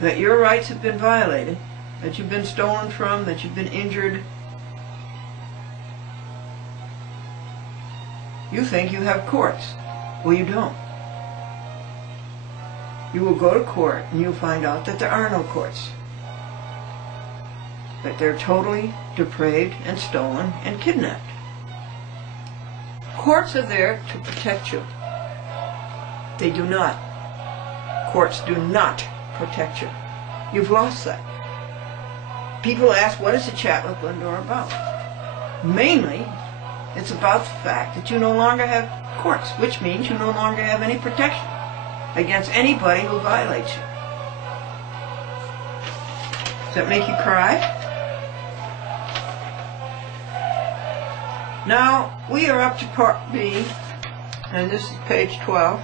that your rights have been violated, that you've been stolen from, that you've been injured, you think you have courts. Well, you don't. You will go to court and you'll find out that there are no courts. That they're totally depraved and stolen and kidnapped. Courts are there to protect you. They do not. Courts do not protect you. You've lost that. People ask, what is the chat with Glendora about? Mainly, it's about the fact that you no longer have courts, which means you no longer have any protection against anybody who violates you. Does that make you cry? Now, we are up to Part B, and this is page 12.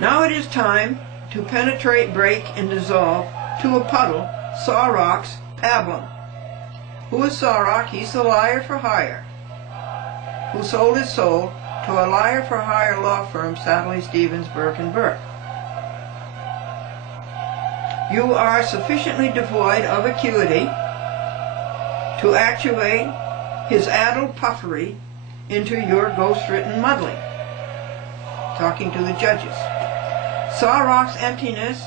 Now it is time to penetrate, break, and dissolve to a puddle Sawrock's pablum. Who is Sawrock? He's the liar for hire, who sold his soul to a liar for hire law firm, Sadly, Stevens, Burke & Burke. You are sufficiently devoid of acuity to actuate his addled puffery into your ghost-written muddling. Talking to the judges. Sawrock's emptiness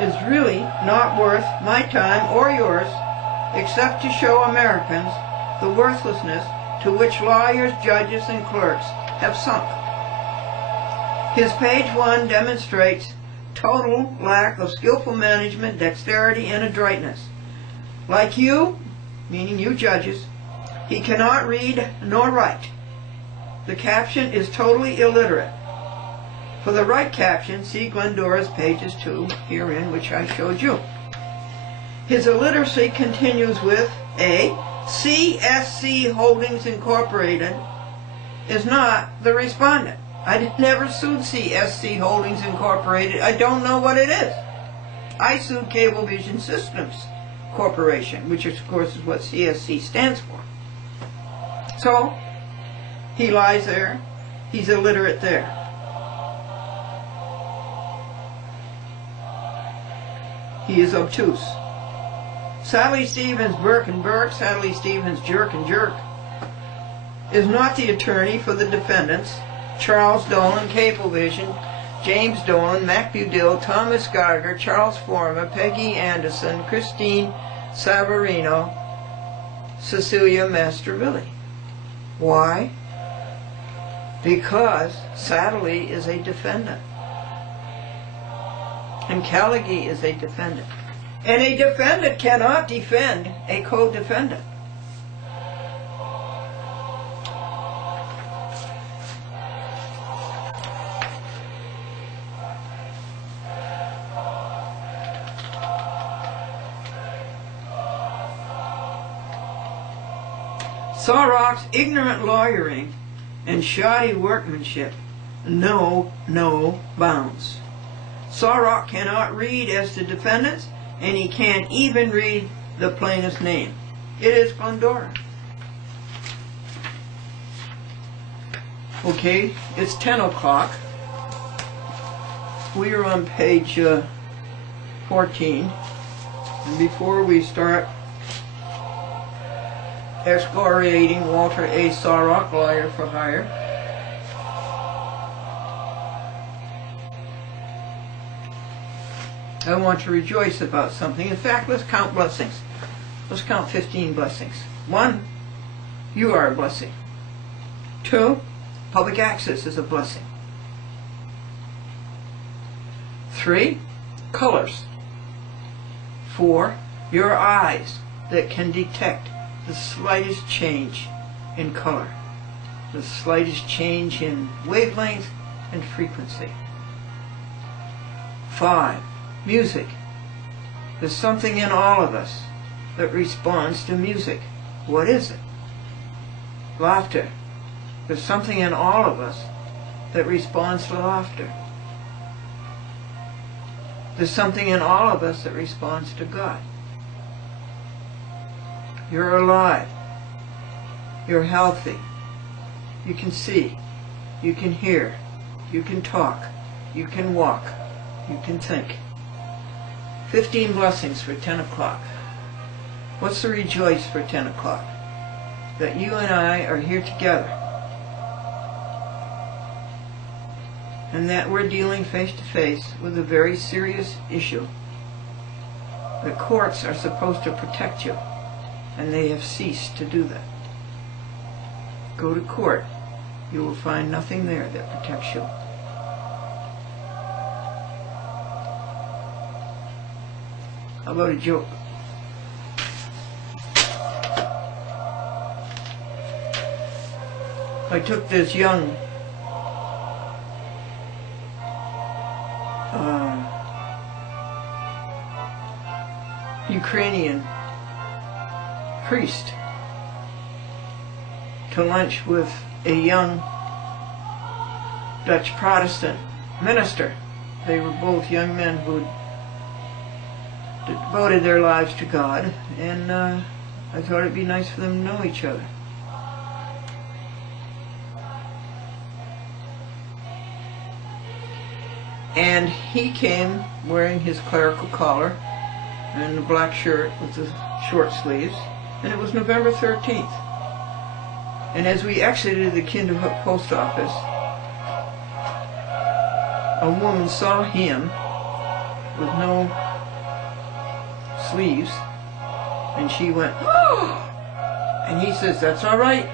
is really not worth my time or yours, except to show Americans the worthlessness to which lawyers, judges, and clerks have sunk. His page 1 demonstrates total lack of skillful management, dexterity, and adroitness. Like you, meaning you judges, he cannot read nor write. The caption is totally illiterate. For the right caption, see Glendora's pages 2 herein, which I showed you. His illiteracy continues with A. CSC Holdings Incorporated is not the respondent. I never sued CSC Holdings Incorporated. I don't know what it is. I sued Cablevision Systems Corporation, which of course is what CSC stands for. So, he lies there. He's illiterate there. He is obtuse. Sadly Stevens, Burke & Burke, Sadly Stevens, Jerk & Jerk, is not the attorney for the defendants, Charles Dolan, Cablevision, James Dolan, Mac Budill, Thomas Geiger, Charles Former, Peggy Anderson, Christine Savarino, Cecilia Mastrovilli. Why? Because Sadly is a defendant. And Callaghy is a defendant. And a defendant cannot defend a co-defendant. Sawrock's ignorant lawyering and shoddy workmanship know no bounds. Sawrock cannot read as to defendants, and he can't even read the plaintiff's name. It is Glendora. Okay, it's 10 o'clock. We are on page 14. And before we start excoriating Walter A. Sawrock, liar for hire, I want to rejoice about something. In fact, let's count blessings. Let's count 15 blessings. 1, you are a blessing. 2, public access is a blessing. 3, colors. 4, your eyes that can detect the slightest change in color, the slightest change in wavelength and frequency. 5, music. There's something in all of us that responds to music. What is it? Laughter. There's something in all of us that responds to laughter. There's something in all of us that responds to God. You're alive. You're healthy. You can see. You can hear. You can talk. You can walk. You can think. 15 blessings for 10 o'clock. What's the rejoice for 10 o'clock? That you and I are here together. And that we're dealing face to face with a very serious issue. The courts are supposed to protect you, and they have ceased to do that. Go to court. You will find nothing there that protects you. How about a joke? I took this young Ukrainian priest to lunch with a young Dutch Protestant minister. They were both young men who devoted their lives to God, and I thought it'd be nice for them to know each other. And he came wearing his clerical collar and a black shirt with the short sleeves, and it was November 13th. And as we exited the Kinderhook post office, a woman saw him with no sleeves, and she went, "Oh!" And he says, "That's all right.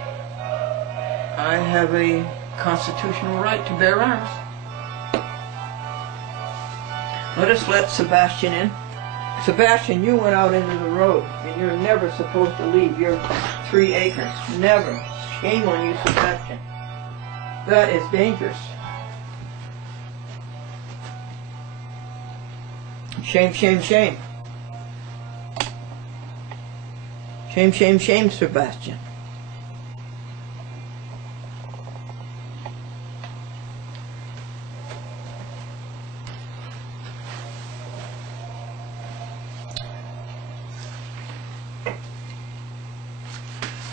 I have a constitutional right to bear arms." Let us let Sebastian in. Sebastian, you went out into the road, and you're never supposed to leave your 3 acres. Never. Shame on you, Sebastian. That is dangerous. Shame, shame, shame. Shame, shame, shame, Sebastian.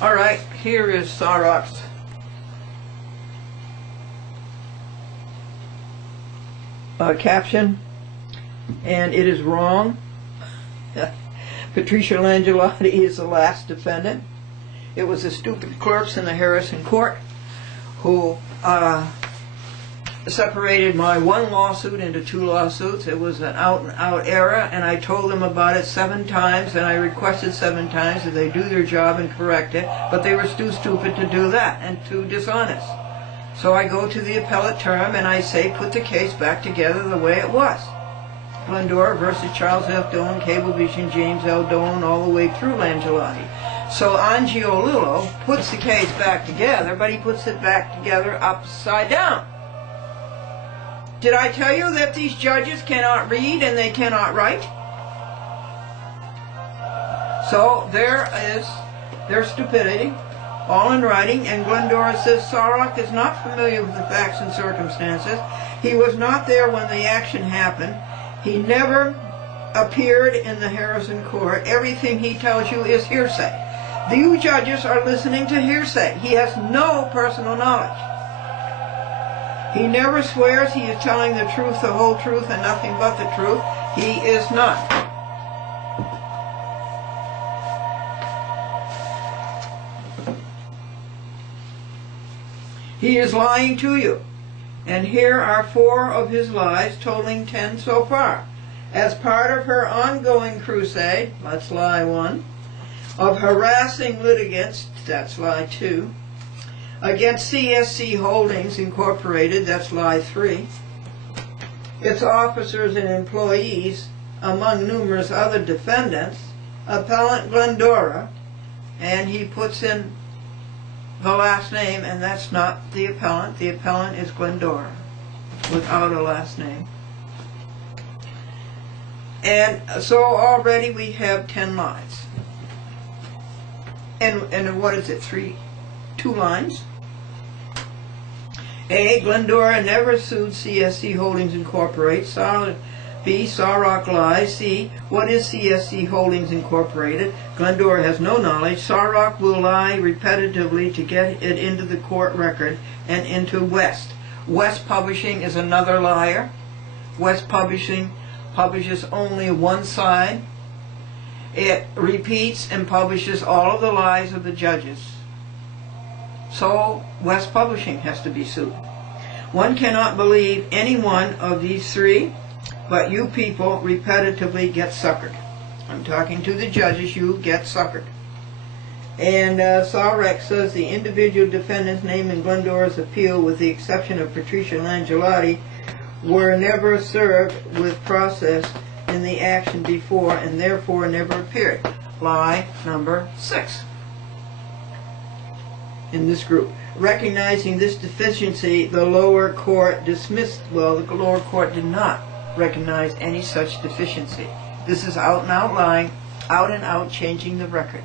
All right, here is Sarok's caption, and it is wrong. Patricia Langelotti is the last defendant. It was the stupid clerks in the Harrison court who separated my 1 lawsuit into 2 lawsuits. It was an out-and-out error, and I told them about it 7 times, and I requested 7 times that they do their job and correct it, but they were too stupid to do that and too dishonest. So I go to the appellate term and I say, put the case back together the way it was. Glendora versus Charles F. Doan, Cablevision, James L. Doan, all the way through Langelotti. So Angiolillo puts the case back together, but he puts it back together upside down. Did I tell you that these judges cannot read and they cannot write? So there is their stupidity, all in writing, and Glendora says Sarok is not familiar with the facts and circumstances. He was not there when the action happened. He never appeared in the Harrison court. Everything he tells you is hearsay. You judges are listening to hearsay. He has no personal knowledge. He never swears he is telling the truth, the whole truth, and nothing but the truth. He is not. He is lying to you. And here are 4 of his lies, totaling 10 so far. As part of her ongoing crusade, that's lie 1, of harassing litigants, that's lie 2, against CSC Holdings Incorporated, that's lie 3, its officers and employees, among numerous other defendants, appellant Glendora, and he puts in the last name, and that's not the appellant. The appellant is Glendora, without a last name. And so already we have 10 lies. And what is it, 2 lines? A, Glendora never sued CSC Holdings Incorporated. B, Sarok lies. C, what is CSC Holdings Incorporated? Glendora has no knowledge. Sarok will lie repetitively to get it into the court record and into West. West Publishing is another liar. West Publishing publishes only one side. It repeats and publishes all of the lies of the judges. So West Publishing has to be sued. One cannot believe any one of these three, but you people repetitively get suckered. I'm talking to the judges, you get suckered. And Sarek says the individual defendants named in Glendora's appeal, with the exception of Patricia Langelotti, were never served with process in the action before and therefore never appeared. Lie number 6 in this group. Recognizing this deficiency, the lower court dismissed. Well, the lower court did not recognize any such deficiency. This is out and out lying, out and out changing the record.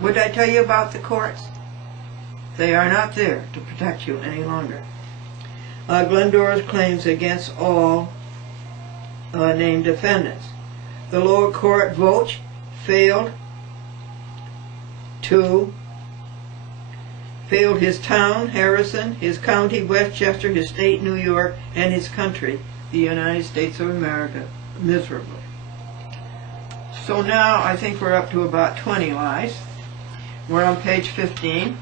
What did I tell you about the courts? They are not there to protect you any longer. Glendora's claims against all named defendants. The lower court vote failed his town, Harrison, his county, Westchester, his state, New York, and his country, the United States of America, miserably. So now I think we're up to about 20 lies. We're on page 15.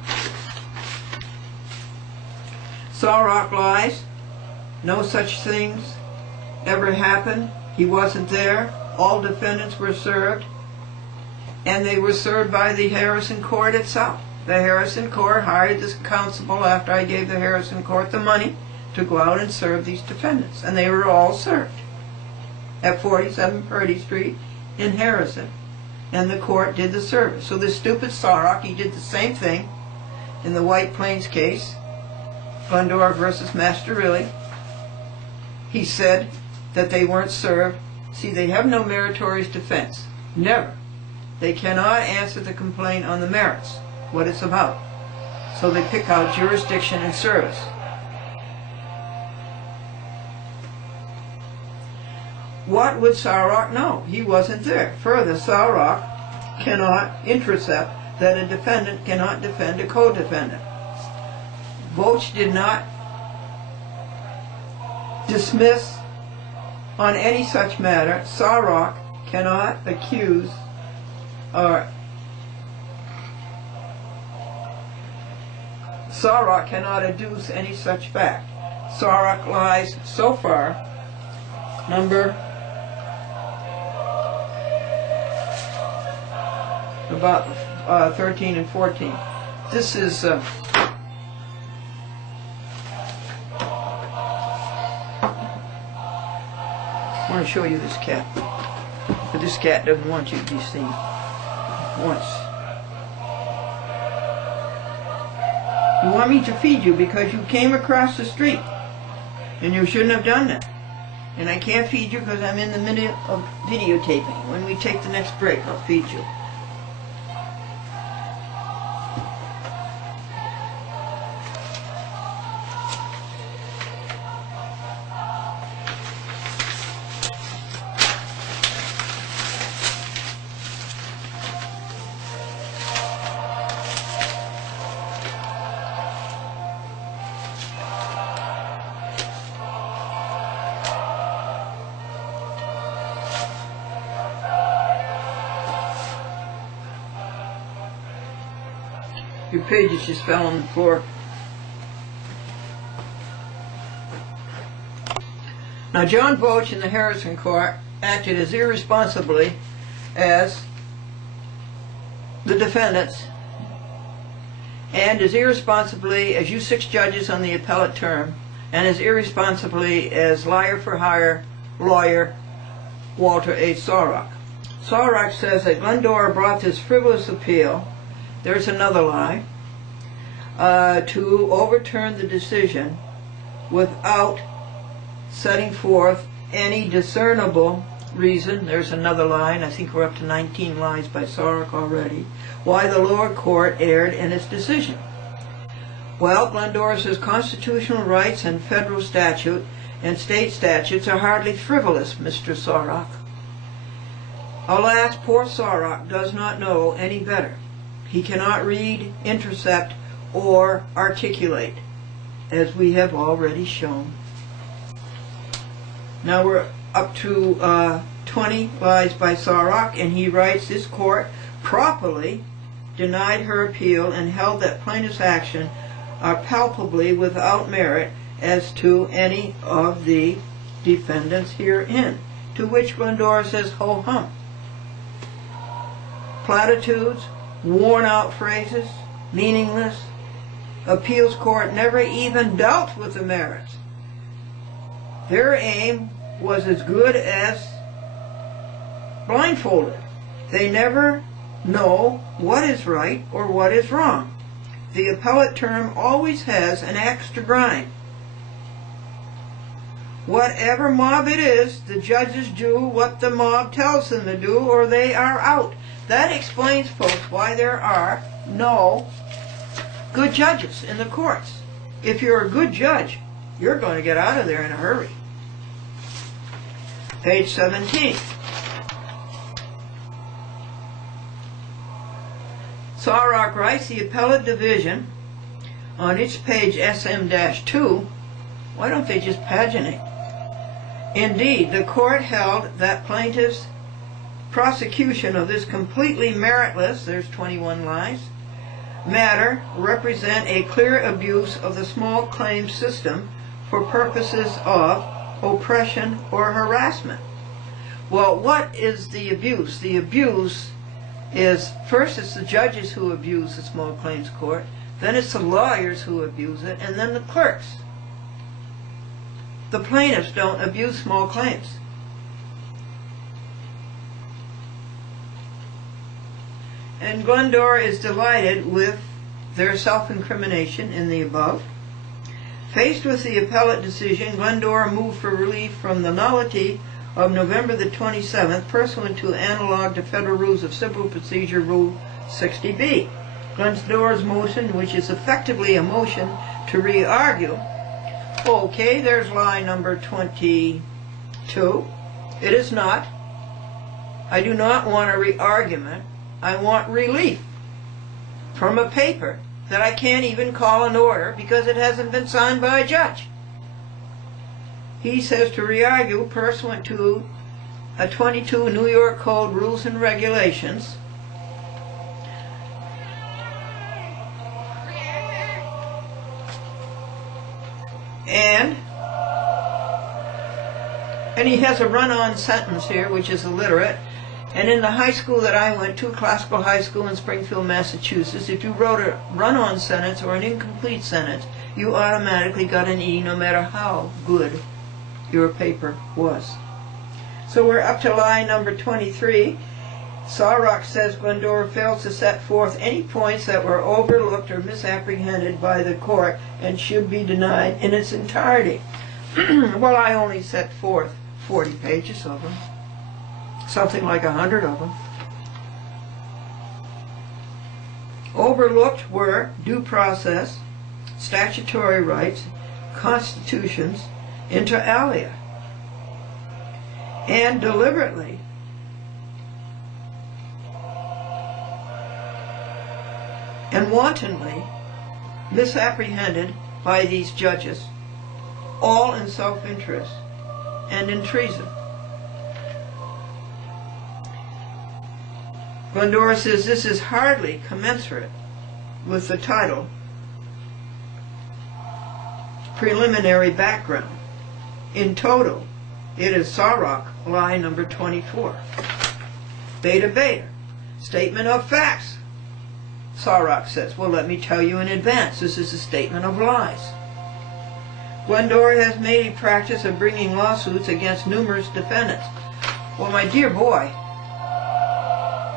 Sarek lies. No such things ever happened. He wasn't there. All defendants were served. And they were served by the Harrison court itself. The Harrison court hired this constable after I gave the Harrison court the money to go out and serve these defendants. And they were all served at 47 Purdy Street in Harrison. And the court did the service. So this stupid Sarek, he did the same thing in the White Plains case, Glendora versus Masterilli. He said that they weren't served. See, they have no meritorious defense. Never. They cannot answer the complaint on the merits, what it's about. So they pick out jurisdiction and service. What would Sarek know? He wasn't there. Further, Sarek cannot intercept that a defendant cannot defend a co-defendant. Voch did not dismiss on any such matter. Sarek cannot accuse or Sarek cannot adduce any such fact. Sarek lies so far. Number about 13 and 14. This is I want to show you this cat, but this cat doesn't want you to be seen once. You want me to feed you because you came across the street and you shouldn't have done that. And I can't feed you because I'm in the middle of videotaping. When we take the next break, I'll feed you. Your pages just fell on the floor. Now, John Voch in the Harrison court acted as irresponsibly as the defendants and as irresponsibly as you 6 judges on the appellate term, and as irresponsibly as liar-for-hire lawyer Walter H. Sarek. Sarek says that Glendora brought this frivolous appeal, there's another lie, to overturn the decision without setting forth any discernible reason, there's another lie, and I think we're up to 19 lies by Sarek already, why the lower court erred in its decision. Well, Glendora says constitutional rights and federal statute and state statutes are hardly frivolous, Mr. Sarek. Alas, poor Sarek does not know any better. He cannot read, intercept, or articulate, as we have already shown. Now we're up to 20 lies by Sarok, and he writes, this court properly denied her appeal and held that plaintiff's action are palpably without merit as to any of the defendants herein. To which Glendora says, ho hum. Platitudes, worn out phrases, meaningless. Appeals court never even dealt with the merits. Their aim was as good as blindfolded. They never know what is right or what is wrong. The appellate term always has an axe to grind. Whatever mob it is, the judges do what the mob tells them to do, or they are out. That explains, folks, why there are no good judges in the courts. If you're a good judge, you're going to get out of there in a hurry. Page 17. Sarok writes, the appellate division on its page SM-2, why don't they just paginate? Indeed, the court held that plaintiff's prosecution of this completely meritless, there's 21 lies, matter represent a clear abuse of the small claims system for purposes of oppression or harassment. Well, what is the abuse? The abuse is, first it's the judges who abuse the small claims court, then it's the lawyers who abuse it, and then the clerks. The plaintiffs don't abuse small claims. And Glendora is delighted with their self-incrimination in the above. Faced with the appellate decision, Glendora moved for relief from the nullity of November the 27th, pursuant to analog to Federal Rules of Civil Procedure Rule 60B. Glendora's motion, which is effectively a motion to re-argue. Okay, there's lie number 22. It is not. I do not want a re-argument. I want relief from a paper that I can't even call an order because it hasn't been signed by a judge. He says to re-argue pursuant to a 22 New York Code Rules and Regulations. And he has a run-on sentence here, which is illiterate. And in the high school that I went to, Classical High School in Springfield, Massachusetts, if you wrote a run-on sentence or an incomplete sentence, you automatically got an E no matter how good your paper was. So we're up to lie number 23. Sarok says Glendora fails to set forth any points that were overlooked or misapprehended by the court and should be denied in its entirety. Well, I only set forth 40 pages of them. Something like 100 of them. Overlooked were due process, statutory rights, constitutions, inter alia, and deliberately and wantonly misapprehended by these judges, all in self-interest and in treason. Glendora says this is hardly commensurate with the title, Preliminary Background. In total, it is Sarok, lie number 24. Beta beta, statement of facts. Sarok says, well, let me tell you in advance, this is a statement of lies. Glendora has made a practice of bringing lawsuits against numerous defendants. Well, my dear boy,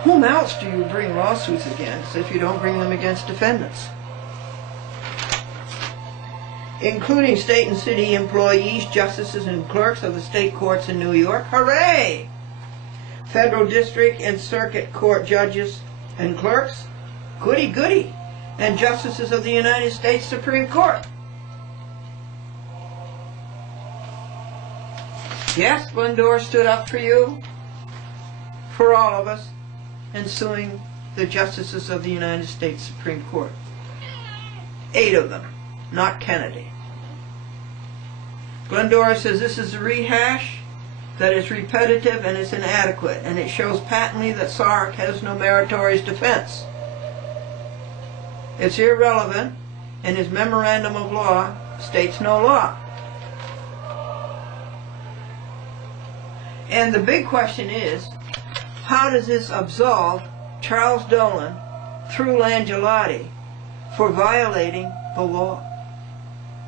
whom else do you bring lawsuits against if you don't bring them against defendants? Including state and city employees, justices, and clerks of the state courts in New York. Hooray! Federal district and circuit court judges and clerks. Goody goody. And justices of the United States Supreme Court. Yes, Glendora stood up for you, for all of us, and suing the justices of the United States Supreme Court. 8 of them, not Kennedy. Glendora says this is a rehash, that it's repetitive and it's inadequate, and it shows patently that Sarek has no meritorious defense. It's irrelevant, and his memorandum of law states no law. And the big question is, how does this absolve Charles Dolan through Langelotti for violating the law?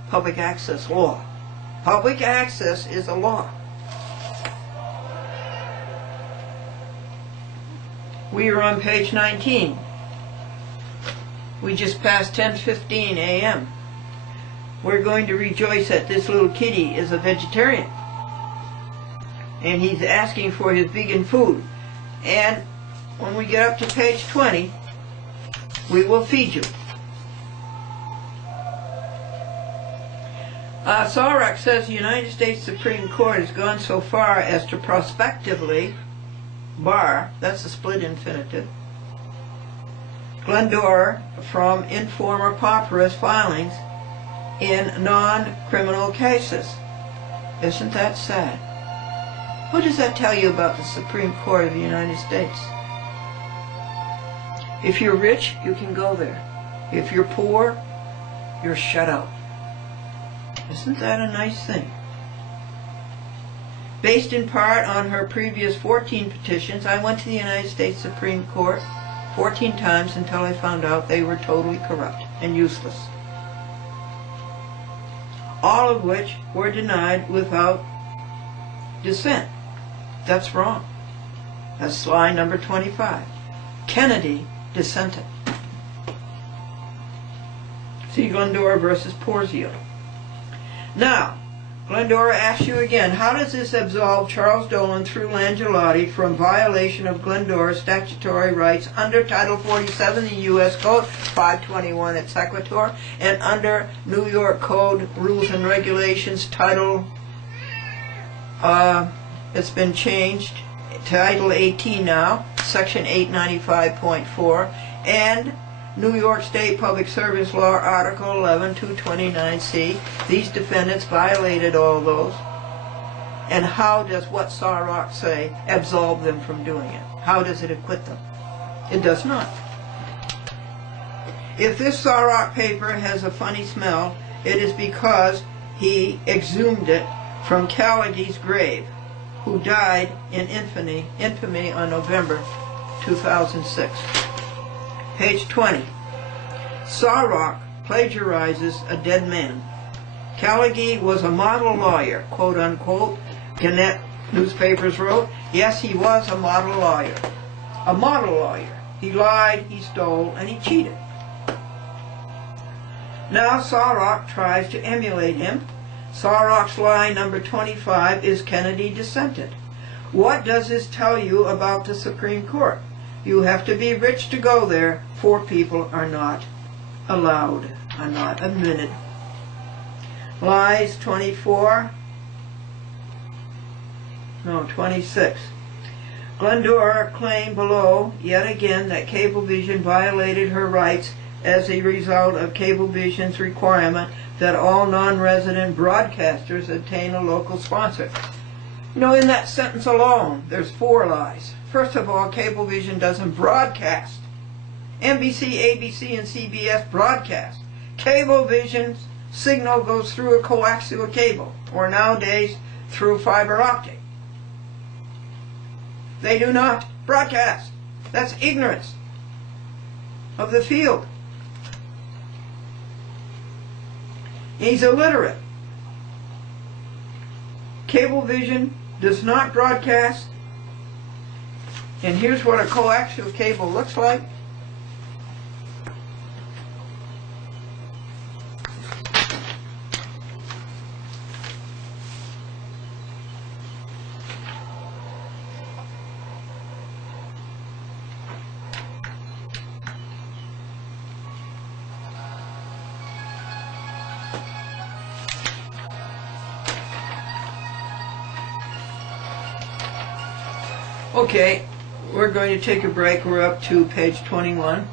Public access law. Public access is a law. We are on page 19. We just passed 10:15 a.m. We're going to rejoice that this little kitty is a vegetarian. And he's asking for his vegan food. And when we get up to page 20, we will feed you. Sarek says the United States Supreme Court has gone so far as to prospectively bar, that's a split infinitive, Glendora from informer pauperous filings in non-criminal cases. Isn't that sad? What does that tell you about the Supreme Court of the United States? If you're rich, you can go there. If you're poor, you're shut out. Isn't that a nice thing? Based in part on her previous 14 petitions, I went to the United States Supreme Court 14 times until I found out they were totally corrupt and useless. All of which were denied without dissent. That's wrong. That's lie number 25. Kennedy dissented. See Glendora versus Porzio. Now, Glendora asks you again, how does this absolve Charles Dolan through Langelotti from violation of Glendora's statutory rights under Title 47 of the U.S. Code 521 et sequitur, and under New York Code Rules and Regulations Title, it's been changed, Title 18 now, Section 895.4, and New York State Public Service Law, Article 11, 229C. These defendants violated all those. And how does what Sarek say absolve them from doing it? How does it acquit them? It does not. If this Sarek paper has a funny smell, it is because he exhumed it from Callaghan's grave, who died in infamy on November 2006. Page 20. Sarek plagiarizes a dead man. Callaghan was a model lawyer, quote unquote. Gannett newspapers wrote, yes, he was a model lawyer. A model lawyer. He lied, he stole, and he cheated. Now Sarek tries to emulate him. Sarek's lie number 25 is Kennedy dissented. What does this tell you about the Supreme Court? You have to be rich to go there. Poor people are not allowed, are not admitted. Lies 26. Glendora claimed below, yet again, that Cablevision violated her rights as a result of Cablevision's requirement that all non-resident broadcasters obtain a local sponsor. You know, in that sentence alone, there's 4 lies. First of all, Cablevision doesn't broadcast. NBC, ABC, and CBS broadcast. Cablevision's signal goes through a coaxial cable, or nowadays through fiber optic. They do not broadcast. That's ignorance of the field. He's illiterate. Cablevision does not broadcast. And here's what a coaxial cable looks like. Okay, we're going to take a break. We're up to page 21.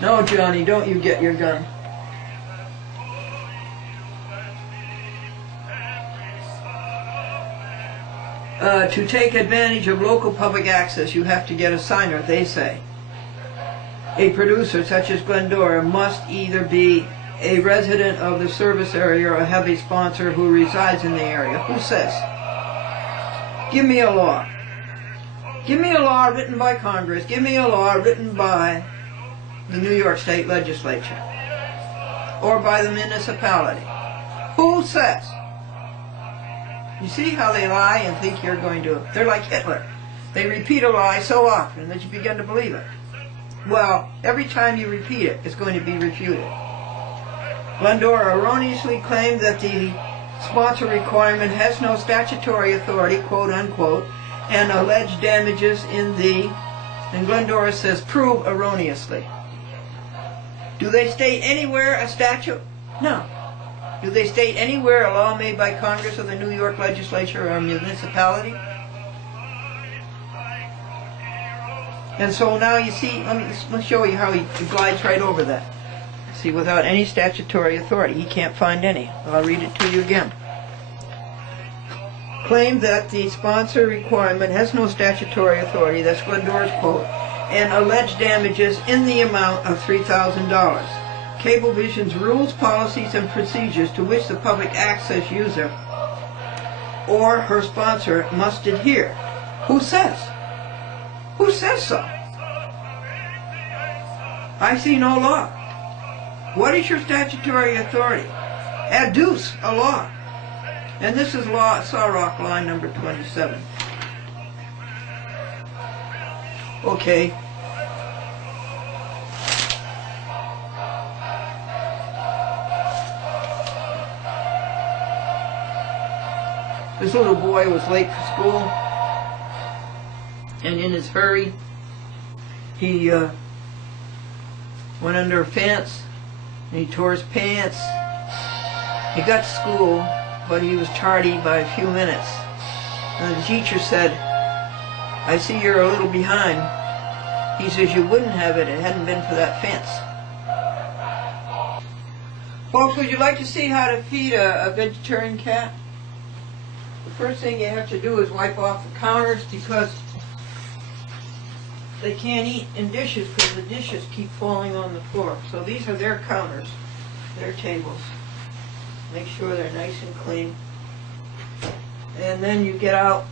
No, Johnny, don't you get your gun. To take advantage of local public access, you have to get a signer, they say. A producer such as Glendora must either be a resident of the service area or have a sponsor who resides in the area. Who says? Give me a law. Give me a law written by Congress. Give me a law written by the New York State Legislature or by the municipality. Who says? You see how they lie and think you're going to... They're like Hitler. They repeat a lie so often that you begin to believe it. Well, every time you repeat it, it's going to be refuted. Glendora erroneously claimed that the sponsor requirement has no statutory authority, quote unquote, and alleged damages in the... And Glendora says, prove erroneously. Do they state anywhere a statute? No. Do they state anywhere a law made by Congress or the New York Legislature or a municipality? And so now you see, let me show you how he glides right over that. See, without any statutory authority, he can't find any. I'll read it to you again. Claim that the sponsor requirement has no statutory authority, that's Glendora's quote, and alleged damages in the amount of $3,000. Cablevision's rules, policies, and procedures to which the public access user or her sponsor must adhere. Who says? Who says so? I see no law. What is your statutory authority? Adduce a law. And this is law at Sawrock line number 27. Okay. This little boy was late for school, and in his hurry, he went under a fence, and he tore his pants. He got to school, but he was tardy by a few minutes. And the teacher said, I see you're a little behind. He says, you wouldn't have it if it hadn't been for that fence. Folks, would you like to see how to feed a vegetarian cat? The first thing you have to do is wipe off the counters because they can't eat in dishes because the dishes keep falling on the floor. So these are their counters, their tables. Make sure they're nice and clean. And then you get out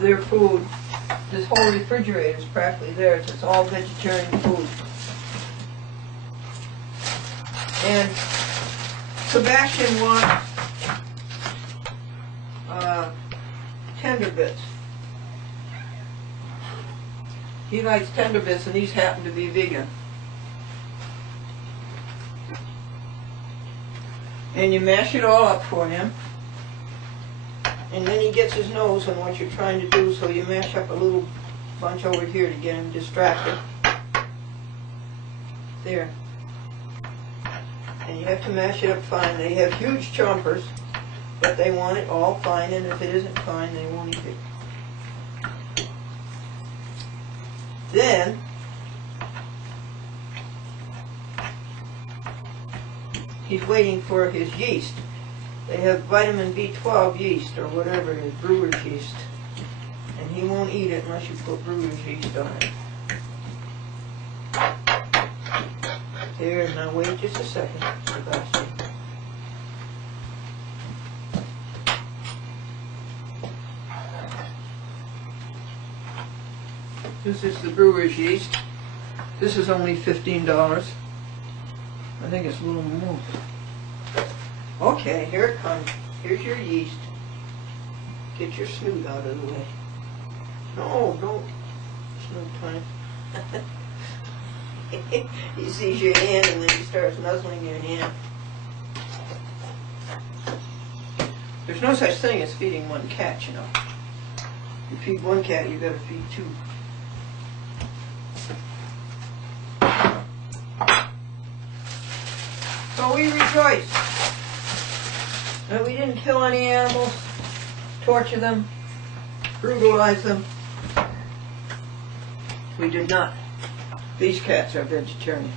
their food. This whole refrigerator is practically theirs. It's all vegetarian food. And Sebastian wants tender bits. He likes tender bits, and these happen to be vegan. And you mash it all up for him. And then he gets his nose on what you're trying to do, so you mash up a little bunch over here to get him distracted. There. And you have to mash it up fine. They have huge chompers, but they want it all fine, and if it isn't fine, they won't eat it. Then, he's waiting for his yeast. They have vitamin B12 yeast, or whatever it is, brewer's yeast. And he won't eat it unless you put brewer's yeast on it. There, now wait just a second, Sebastian. This is the brewer's yeast. This is only $15. I think it's a little more. Okay, here it comes. Here's your yeast. Get your snoot out of the way. No, don't. It's no time. He sees your hand and then he starts nuzzling your hand. There's no such thing as feeding one cat, you know. You feed one cat, you gotta feed two. So we rejoice that we didn't kill any animals, torture them, brutalize them. We did not. These cats are vegetarian.